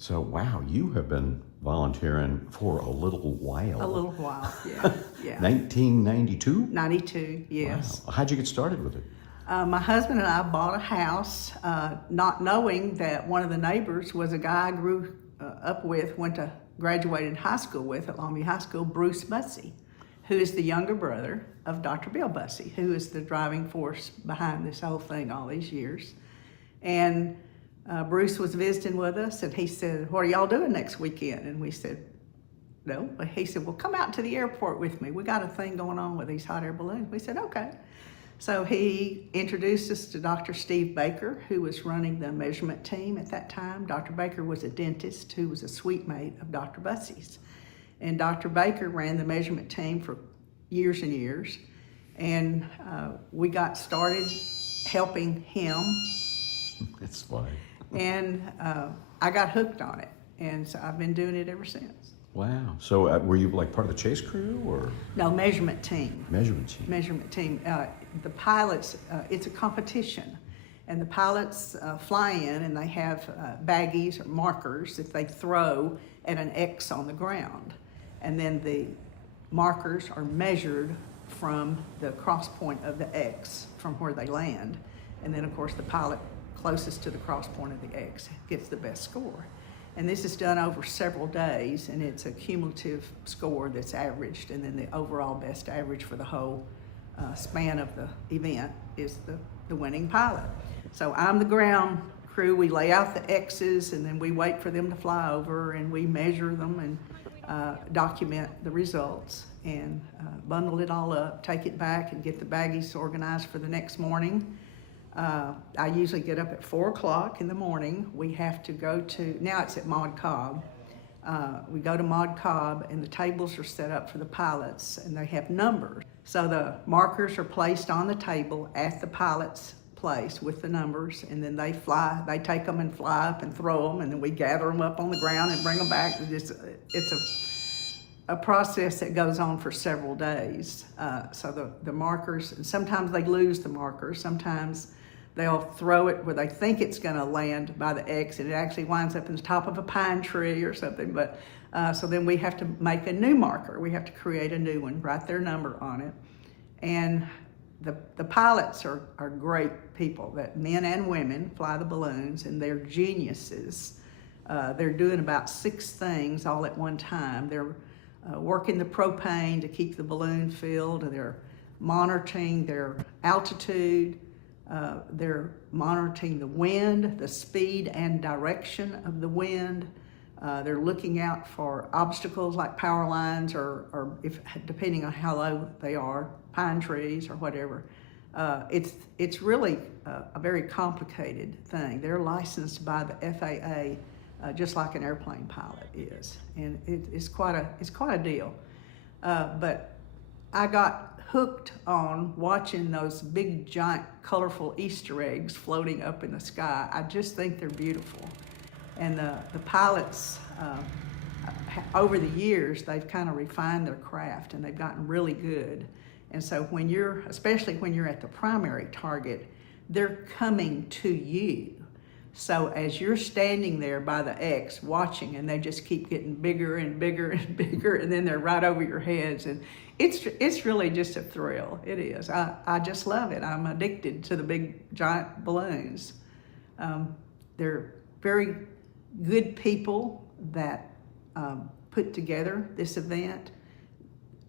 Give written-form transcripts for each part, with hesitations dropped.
So, wow, you have been volunteering for a little while. A little while, yeah, yeah. 1992? 92, yes. Wow. How'd you get started with it? My husband and I bought a house, not knowing that one of the neighbors was a guy I grew up with, graduated high school with at Longview High School, Bruce Bussey, who is the younger brother of Dr. Bill Bussey, who is the driving force behind this whole thing all these years. And Bruce was visiting with us, and he said, "What are y'all doing next weekend?" And we said, "No." But he said, "Well, come out to the airport with me. We got a thing going on with these hot air balloons." We said, "Okay." So he introduced us to Dr. Steve Baker, who was running the measurement team at that time. Dr. Baker was a dentist who was a suite mate of Dr. Bussey's. And Dr. Baker ran the measurement team for years and years. And we got started helping him. It's fine. And I got hooked on it. And so I've been doing it ever since. Wow. So were you like part of the chase crew or? No, measurement team. Measurement team. Measurement team. The pilots, it's a competition. And the pilots fly in and they have baggies or markers that they throw at an X on the ground. And then the markers are measured from the cross point of the X from where they land. And then of course the pilot closest to the cross point of the X gets the best score. And this is done over several days, and it's a cumulative score that's averaged, and then the overall best average for the whole span of the event is the winning pilot. So I'm the ground crew. We lay out the X's, and then we wait for them to fly over, and we measure them and document the results, and bundle it all up, take it back, and get the baggies organized for the next morning. I usually get up at 4 o'clock in the morning. We have to go to, now it's at Maud Cobb. We go to Maud Cobb, and the tables are set up for the pilots, and they have numbers. So the markers are placed on the table at the pilot's place with the numbers, and then they take them and fly up and throw them, and then we gather them up on the ground and bring them back. It's a process that goes on for several days. So the markers, and sometimes they lose the markers, sometimes they'll throw it where they think it's going to land by the X, and it actually winds up in the top of a pine tree or something. But so then we have to make a new marker. We have to create a new one, write their number on it. And the pilots are great people, that men and women fly the balloons, and they're geniuses. They're doing about 6 things all at one time. They're working the propane to keep the balloon filled. They're monitoring their altitude. They're monitoring the wind, the speed and direction of the wind. They're looking out for obstacles like power lines or if depending on how low they are, pine trees or whatever. It's really a very complicated thing. They're licensed by the FAA just like an airplane pilot is, and it's quite a deal. But I got hooked on watching those big, giant, colorful Easter eggs floating up in the sky. I just think they're beautiful. And the pilots, over the years, they've kind of refined their craft, and they've gotten really good. And so especially when you're at the primary target, they're coming to you. So as you're standing there by the X watching, and they just keep getting bigger and bigger and bigger, and then they're right over your heads, and it's really just a thrill. It is. I just love it. I'm addicted to the big giant balloons. They're very good people that put together this event.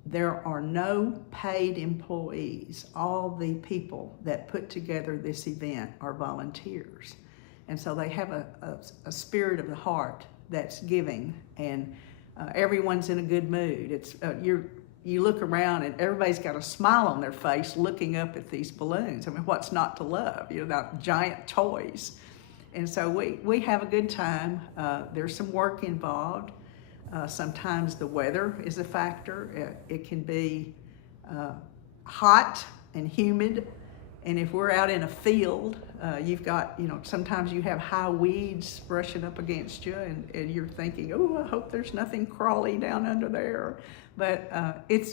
There are no paid employees. All the people that put together this event are volunteers. And so they have a spirit of the heart that's giving, and everyone's in a good mood. You look around and everybody's got a smile on their face looking up at these balloons. I mean, what's not to love? About giant toys. And so we have a good time. There's some work involved. Sometimes the weather is a factor. It can be hot and humid. And if we're out in a field, you've got, sometimes you have high weeds brushing up against you, and you're thinking, oh, I hope there's nothing crawly down under there. But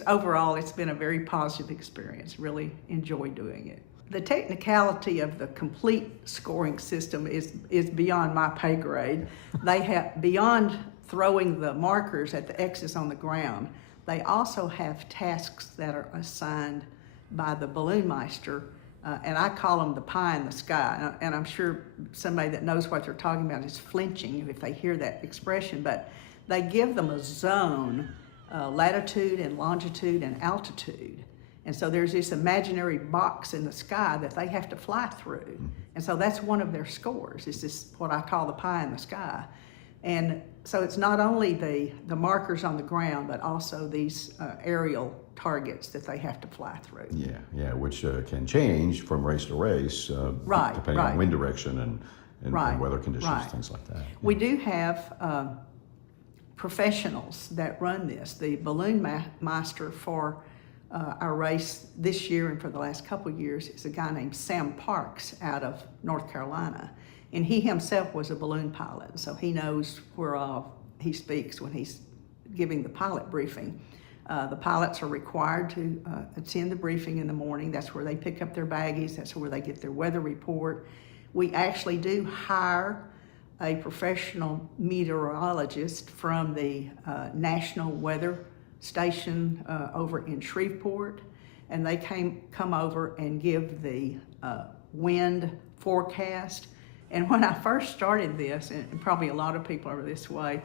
overall, it's been a very positive experience. Really enjoy doing it. The technicality of the complete scoring system is beyond my pay grade. They have, beyond throwing the markers at the X's on the ground, they also have tasks that are assigned by the balloon meister, and I call them the pie in the sky. And I'm sure somebody that knows what they're talking about is flinching if they hear that expression, but they give them a zone, latitude and longitude and altitude. And so there's this imaginary box in the sky that they have to fly through. And so that's one of their scores, is this what I call the pie in the sky. And so it's not only the markers on the ground, but also these aerial targets that they have to fly through. Yeah, which can change from race to race, Right, depending right. on wind direction and Right, weather conditions, right. things like that. We do have professionals that run this. The balloon master for our race this year and for the last couple of years is a guy named Sam Parks out of North Carolina. And he himself was a balloon pilot, so he knows whereof he speaks when he's giving the pilot briefing. The pilots are required to attend the briefing in the morning. That's where they pick up their baggies. That's where they get their weather report. We actually do hire a professional meteorologist from the National Weather Station over in Shreveport, and they come over and give the wind forecast. And when I first started this, and probably a lot of people are this way,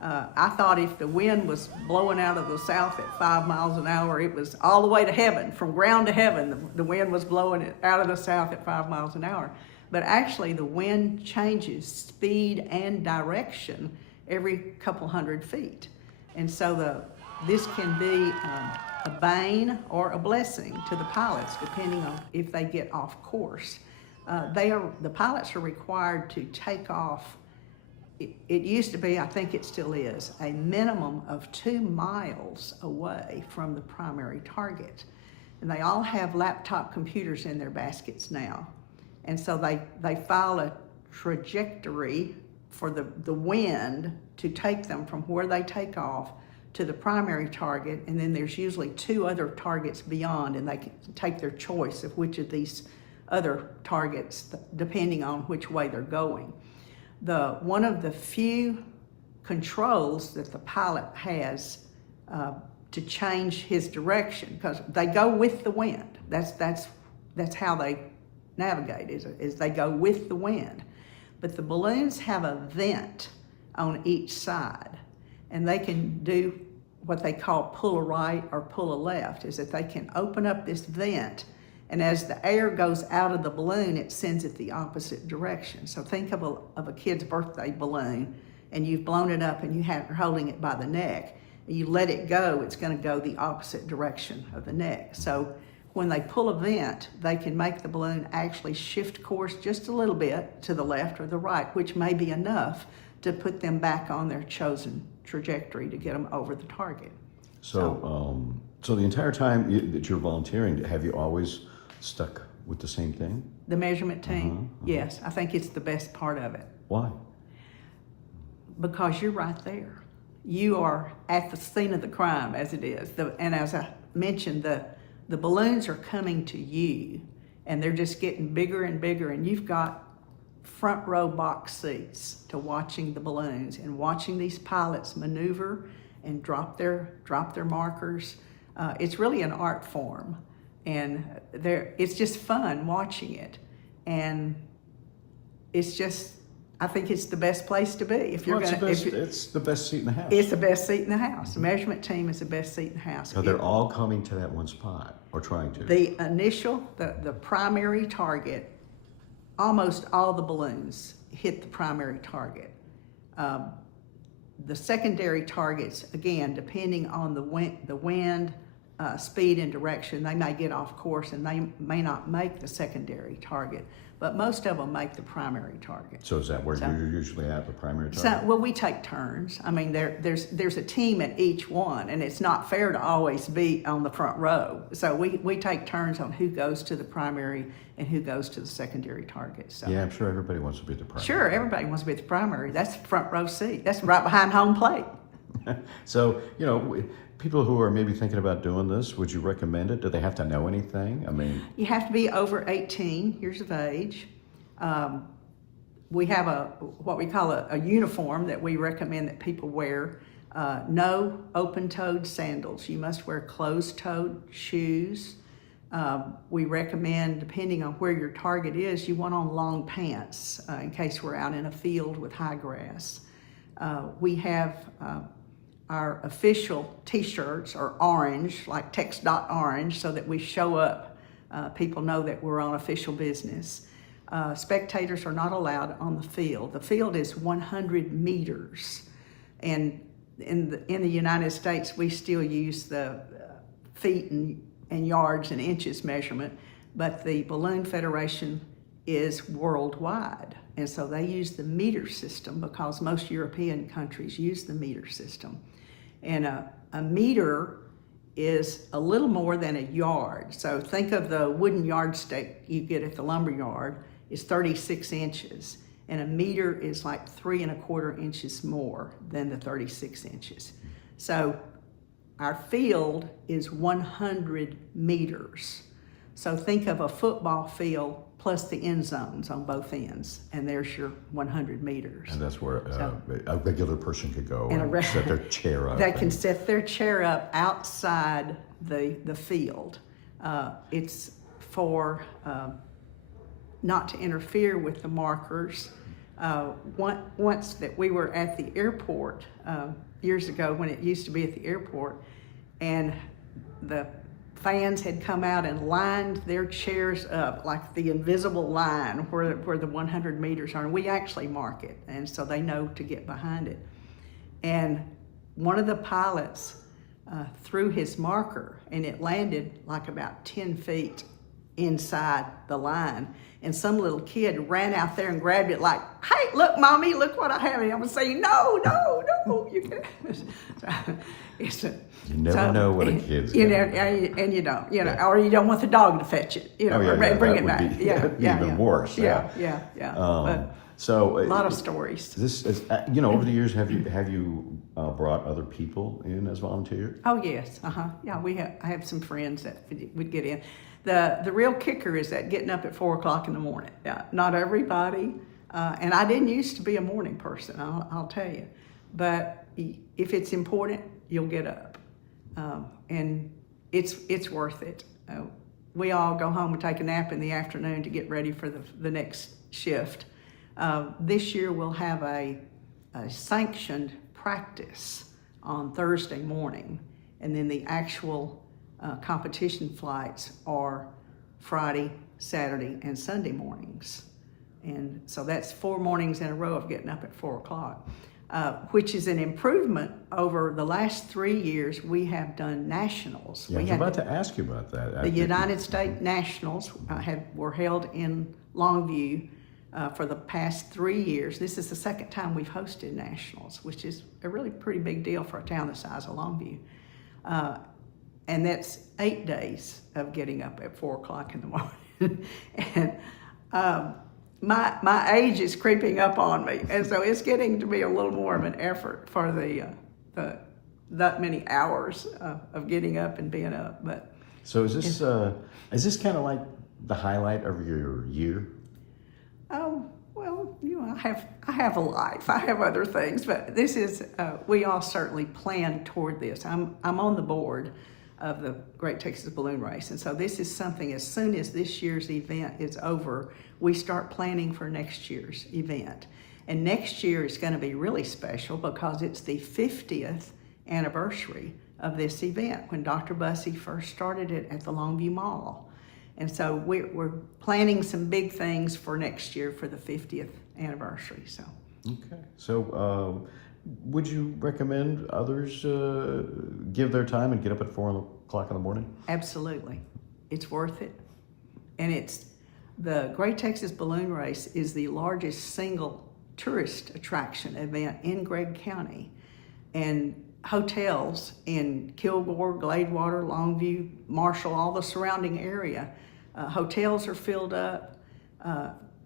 I thought if the wind was blowing out of the south at 5 miles an hour, it was all the way to heaven, from ground to heaven. The wind was blowing it out of the south at 5 miles an hour. But actually the wind changes speed and direction every couple hundred feet. And so this can be a bane or a blessing to the pilots, depending on if they get off course. The pilots are required to take off, it used to be, I think it still is, a minimum of 2 miles away from the primary target. And they all have laptop computers in their baskets now. And so they file a trajectory for the wind to take them from where they take off to the primary target, and then there's usually 2 other targets beyond, and they can take their choice of which of these other targets, depending on which way they're going. One of the few controls that the pilot has to change his direction, because they go with the wind. That's how they navigate, is they go with the wind. But the balloons have a vent on each side, and they can do what they call pull a right or pull a left, is that they can open up this vent, and as the air goes out of the balloon, it sends it the opposite direction. So think of a kid's birthday balloon, and you've blown it up and you're holding it by the neck, and you let it go, it's going to go the opposite direction of the neck. So when they pull a vent, they can make the balloon actually shift course just a little bit to the left or the right, which may be enough to put them back on their chosen trajectory to get them over the target. So the entire time that you're volunteering, have you always stuck with the same thing? The measurement team, yes, I think it's the best part of it. Why? Because you're right there. You are at the scene of the crime, as it is. And as I mentioned, the balloons are coming to you, and they're just getting bigger and bigger, and you've got front row box seats to watching the balloons and watching these pilots maneuver and drop their markers. It's really an art form, and it's just fun watching it, and it's just, I think it's the best place to be. If you're it's the best seat in the house. It's the best seat in the house. The measurement team is the best seat in the house. So they're all coming to that one spot, or trying to. The primary target, almost all the balloons hit the primary target. The secondary targets, again, depending on the wind, speed and direction, they may get off course and they may not make the secondary target, but most of them make the primary target. So is that where you're usually at, the primary target? Well, we take turns. I mean, there's a team at each one, and it's not fair to always be on the front row. So we take turns on who goes to the primary and who goes to the secondary target. So. Yeah, I'm sure everybody wants to be at the primary. Sure, everybody wants to be at the primary. That's front row seat. That's right behind home plate. So, people who are maybe thinking about doing this, would you recommend it? Do they have to know anything? I mean, You have to be over 18 years of age. We have what we call a uniform that we recommend that people wear. No open-toed sandals. You must wear closed-toed shoes. We recommend, depending on where your target is, you want on long pants in case we're out in a field with high grass. We have our official t-shirts are orange, like Tex.Orange, so that we show up. People know that we're on official business. Spectators are not allowed on the field. The field is 100 meters. And in the United States, we still use the feet and yards and inches measurement, but the Balloon Federation is worldwide. And so they use the meter system because most European countries use the meter system. And a meter is a little more than a yard. So think of the wooden yardstick you get at the lumber yard is 36 inches. And a meter is like 3 1/4 inches more than the 36 inches. So our field is 100 meters. So think of a football field plus the end zones on both ends, and there's your 100 meters. and that's where a regular person could go And and set their chair up. They can set their chair up outside the field. It's for not to interfere with the markers. Once that we were at the airport years ago when it used to be at the airport, and the fans had come out and lined their chairs up like the invisible line where the 100 meters are, and we actually mark it, and so they know to get behind it. And one of the pilots threw his marker, and it landed like about 10 feet inside the line. And some little kid ran out there and grabbed it like, "Hey, look, Mommy, look what I have." And I was saying, no, you can't. You never know what a kid's you gonna know, do. and you don't, Yeah. or you don't want the dog to fetch it, Oh, yeah, or yeah, bring that it would back. be Yeah, even worse. Yeah. But so a lot of stories. This is, over the years, have you brought other people in as volunteers? Oh yes, yeah. I have some friends that would get in. The real kicker is that getting up at 4 o'clock in the morning. Not everybody, and I didn't used to be a morning person. I'll tell you, but if it's important, you'll get up, and it's worth it. We all go home and take a nap in the afternoon to get ready for the next shift. This year we'll have a sanctioned practice on Thursday morning, and then the actual competition flights are Friday, Saturday, and Sunday mornings. And so that's 4 mornings in a row of getting up at 4 o'clock, which is an improvement over the last 3 years. We have done nationals. Yeah, I was about to ask you about that. The United States Nationals were held in Longview for the past 3 years. This is the second time we've hosted nationals, which is a really pretty big deal for a town the size of Longview. And that's 8 days of getting up at 4 o'clock in the morning. And my age is creeping up on me, and so it's getting to be a little more of an effort for that many hours of getting up and being up. But so is this kind of like the highlight of your year? Oh well, I have a life. I have other things, but this is we all certainly plan toward this. I'm on the board of the Great Texas Balloon Race, and so this is something. As soon as this year's event is over, we start planning for next year's event. And next year is going to be really special because it's the 50th anniversary of this event when Dr. Bussey first started it at the Longview Mall. And so we're planning some big things for next year for the 50th anniversary. So. Okay. So would you recommend others give their time and get up at 4 o'clock in the morning? Absolutely. It's worth it. And the Great Texas Balloon Race is the largest single tourist attraction event in Gregg County. And hotels in Kilgore, Gladewater, Longview, Marshall, all the surrounding area, hotels are filled up.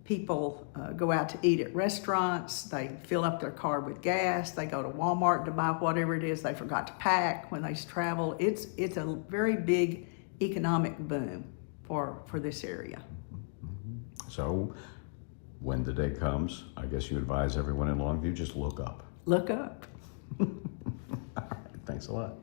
People go out to eat at restaurants, they fill up their car with gas, they go to Walmart to buy whatever it is they forgot to pack when they travel. It's a very big economic boom for this area. So when the day comes, I guess you advise everyone in Longview, just look up. Look up. All right, thanks a lot.